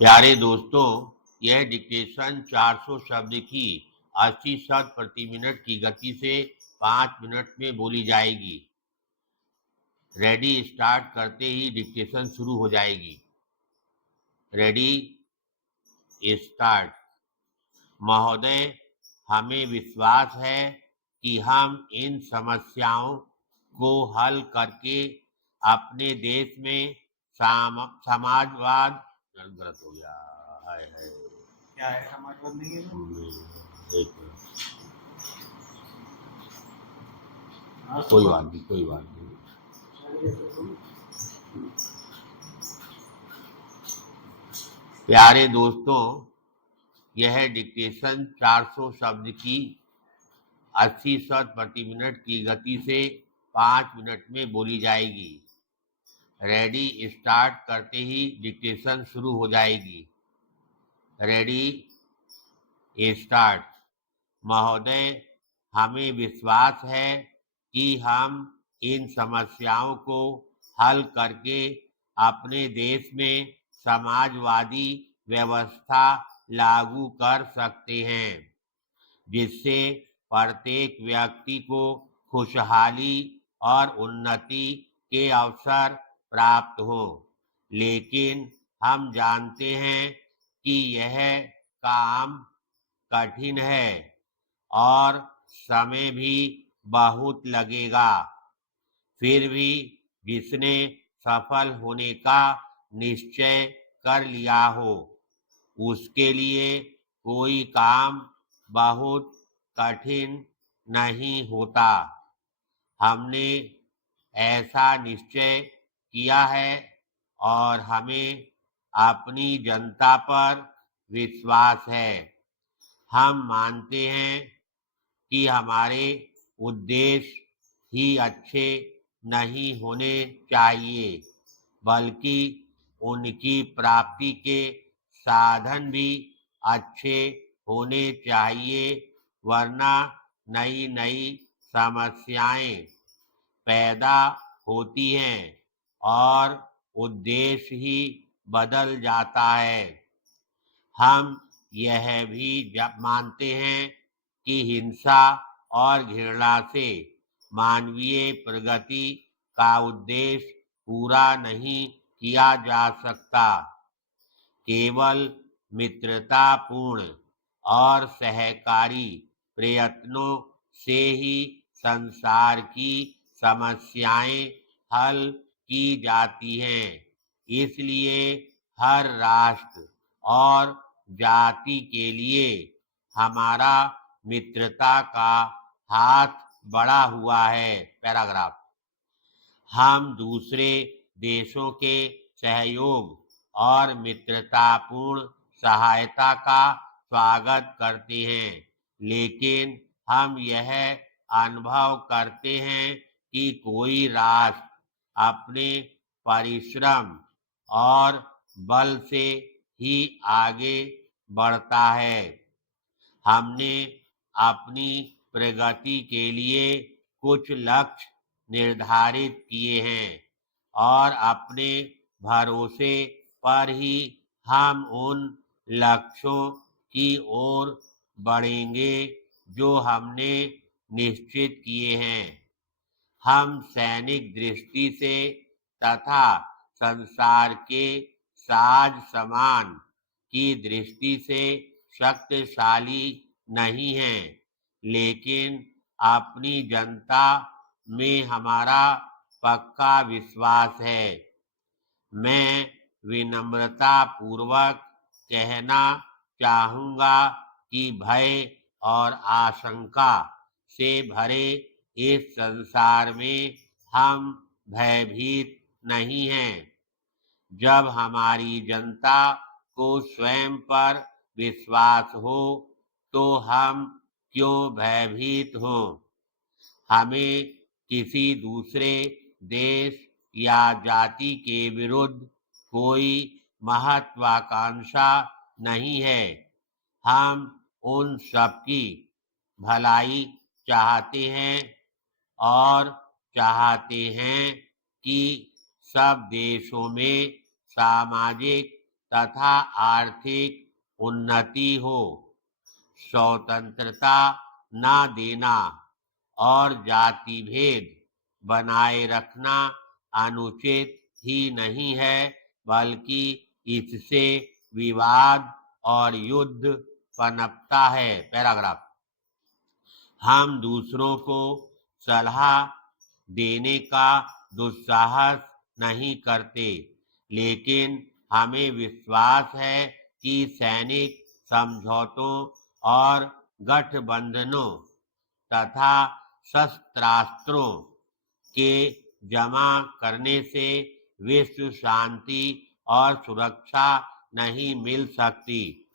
प्यारे दोस्तों, यह डिक्टेशन 400 शब्द की 80 शब्द प्रति मिनट की गति से 5 मिनट में बोली जाएगी। रेडी स्टार्ट करते ही डिक्टेशन शुरू हो जाएगी। Ready start. महोदय, हमें विश्वास है कि हम इन समस्याओं को हल करके अपने देश में समाजवाद गलत हो गया। हाय हाय, क्या है समाजवाद नहीं है? एक मिनट, कोई बात नहीं। प्यारे दोस्तों, यह डिक्टेशन 400 शब्द की 80 शब्द प्रति मिनट की गति से 5 मिनट में बोली जाएगी। रेडी स्टार्ट करते ही डिक्टेशन शुरू हो जाएगी। Ready start. महोदय, हमें विश्वास है कि हम इन समस्याओं को हल करके अपने देश में समाजवादी व्यवस्था लागू कर सकते हैं, जिससे प्रत्येक व्यक्ति को खुशहाली और उन्नति के अवसर प्राप्त हो। लेकिन हम जानते हैं कि यह काम कठिन है और समय भी बहुत लगेगा। फिर भी जिसने सफल होने का निश्चय कर लिया हो, उसके लिए कोई काम बहुत कठिन नहीं होता। हमने ऐसा निश्चय किया है और हमें अपनी जनता पर विश्वास है। हम मानते हैं कि हमारे उद्देश्य ही अच्छे नहीं होने चाहिए, बल्कि उनकी प्राप्ति के साधन भी अच्छे होने चाहिए, वरना नई नई समस्याएं पैदा होती हैं और उद्देश्य ही बदल जाता है। हम यह भी मानते हैं कि हिंसा और घृणा से मानवीय प्रगति का उद्देश्य पूरा नहीं किया जा सकता। केवल मित्रतापूर्ण और सहकारी प्रयत्नों से ही संसार की समस्याएं हल की जाती हैं। इसलिए हर राष्ट्र और जाति के लिए हमारा मित्रता का हाथ बढ़ा हुआ है। पैराग्राफ। हम दूसरे देशों के सहयोग और मित्रतापूर्ण सहायता का स्वागत करते हैं, लेकिन हम यह अनुभव करते हैं कि कोई राष्ट्र अपने परिश्रम और बल से ही आगे बढ़ता है। हमने अपनी प्रगति के लिए कुछ लक्ष्य निर्धारित किए हैं और अपने भरोसे पर ही हम उन लक्ष्यों की ओर बढ़ेंगे जो हमने निश्चित किए हैं। हम सैनिक दृष्टि से तथा संसार के साज समान की दृष्टि से शक्तिशाली नहीं हैं, लेकिन अपनी जनता में हमारा पक्का विश्वास है। मैं विनम्रता पूर्वक कहना चाहूँगा कि भय और आशंका से भरे इस संसार में हम भयभीत नहीं हैं। जब हमारी जनता को स्वयं पर विश्वास हो, तो हम क्यों भयभीत हों? हमें किसी दूसरे देश या जाति के विरुद्ध कोई महत्वाकांक्षा नहीं है। हम उन सबकी भलाई चाहते हैं और चाहते हैं कि सब देशों में सामाजिक तथा आर्थिक उन्नति हो। स्वतंत्रता न देना और जाति भेद बनाए रखना अनुचित ही नहीं है, बल्कि इससे विवाद और युद्ध पनपता है। पैराग्राफ। हम दूसरों को सलाह देने का दुस्साहस नहीं करते, लेकिन हमें विश्वास है कि सैनिक समझौतों और गठबंधनों तथा शस्त्रास्त्रों के जमा करने से विश्व शांति और सुरक्षा नहीं मिल सकती।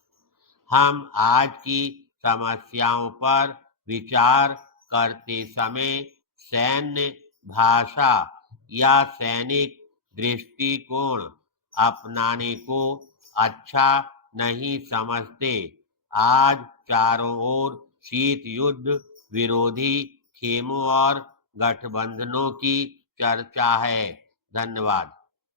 हम आज की समस्याओं पर विचार करते समय सैन्य भाषा या सैनिक दृष्टिकोण अपनाने को अच्छा नहीं समझते। आज चारों ओर शीत युद्ध, विरोधी खेमों और गठबंधनों की चर्चा है। धन्यवाद।